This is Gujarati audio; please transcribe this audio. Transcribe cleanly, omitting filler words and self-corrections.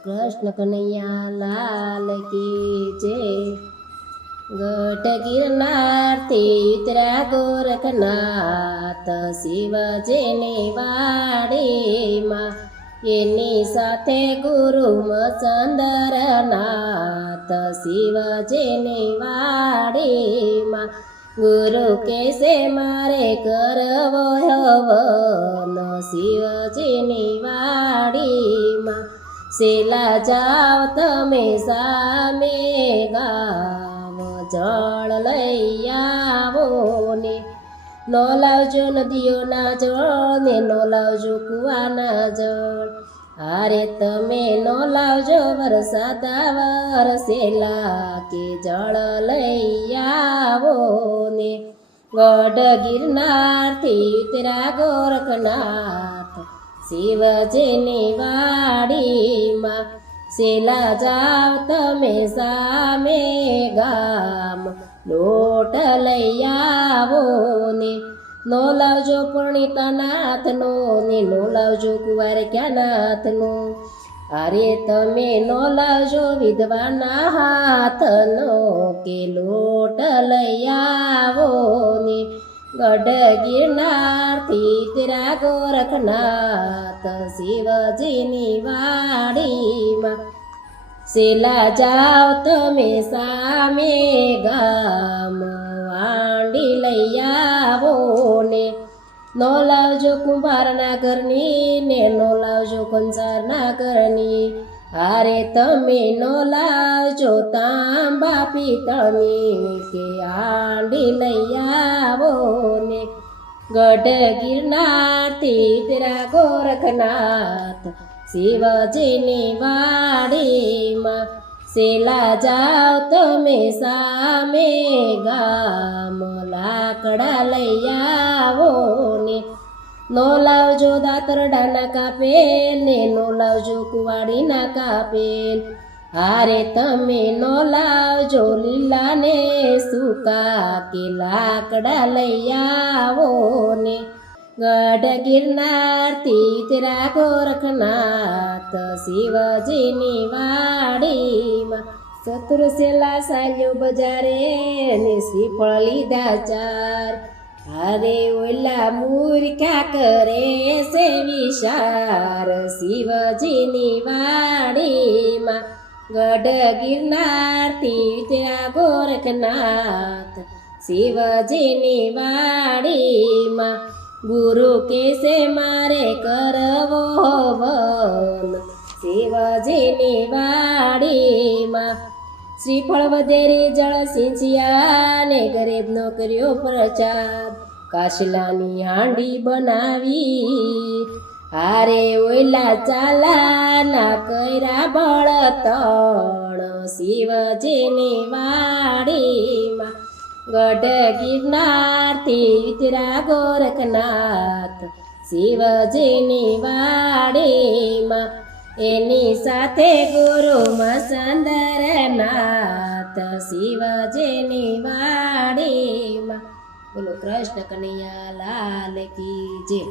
कृष्ण कन्हैया लाल की जय। गट गिरनार थी उतरा गोरखनाथ शिवजीनी वाડીમાં એની સાથે ગુરુ મચંદરનાથ શિવજીની વાડીમાં ગુરુ કેસે મારે કરવો હવન શિવજીની વાડીમાં સેલા જાઓ તમે સામે ગાવ જળ લઈ આવો ને નો લાવજો નદીઓના જળ ને નો લાવજો કુવાના જળ અરે તમે નો લાવજો વરસાદા વરસેલા કે જળ લઈ આવો ને ગઢ ગિરનારથી ઉતરા ગોરખનાથ શિવજીની વાડીમાં સેલા જાવ તમે સામે ગામ લોટ લઈ આવો ને નો લાવજો પરણિતાનાથનો ને નો લાવજો કુંવારક્યાનાથનો અરે તમે નો લાવજો વિધવાના હાથનો કે લોટ લઈ આવો ને ગઢ ગિરનારથી ઉતરા ગોરખનાથ શિવજીની વાડીમાં સેલા જાઓ તમે સામે ગામ વાંડી લઈ આવો ને નો લાવજો કુંભારના ઘરની ને નો લાવજો કંસારના ઘરની અરે તમે નો લાવજો તાંબા પિત્તળની કે આંડી લઈ આવો ને ગઢ ગિરનારથી ઉતરા ગોરખનાથ શિવજીની વાડીમાં સેલા જાઓ તમે સામે ગામ લાકડા લઈ આવો ને નો લાવજો દાતરડાના કાપેલ ને નો લાવજો કુવાડીના કાપેલ હારે તમે નો લાવજો લીલા ને સૂકા કે લાકડા લઈ આવો ને ગઢ ગિરનારથી ઉતરા ગોરખનાથ શિવજીની વાડીમાં શત્રુશેલા સાલ્યો બજારે ને શ્રીફળ લીધા ચાર અરે ઓલા મૂર્ખા કરે છે વિચાર શિવજીની વાડીમાં ગઢ ગિરનારથી ઉતરા ગોરખનાથ શિવજીની વાડીમાં ગુરુ કેસે મારે કરવો હવન શિવજીની વાડીમાં શ્રીફળ વધેરી જળ સિંચ્યા ને ગરીબનો કર્યો પ્રચાર કાશલાની હાંડી બનાવી હારે ઓલા ચાલાના કર્યા બળતણ શિવજીની વાડીમાં ગઢ ગિરનારથી ઉતરા ગોરખનાથ શિવજીની વાડીમાં એની સાથે ગુરુ મચંદરનાથ શિવજીની વાડીમાં બોલો કૃષ્ણ કનૈયા લાલ કી જય।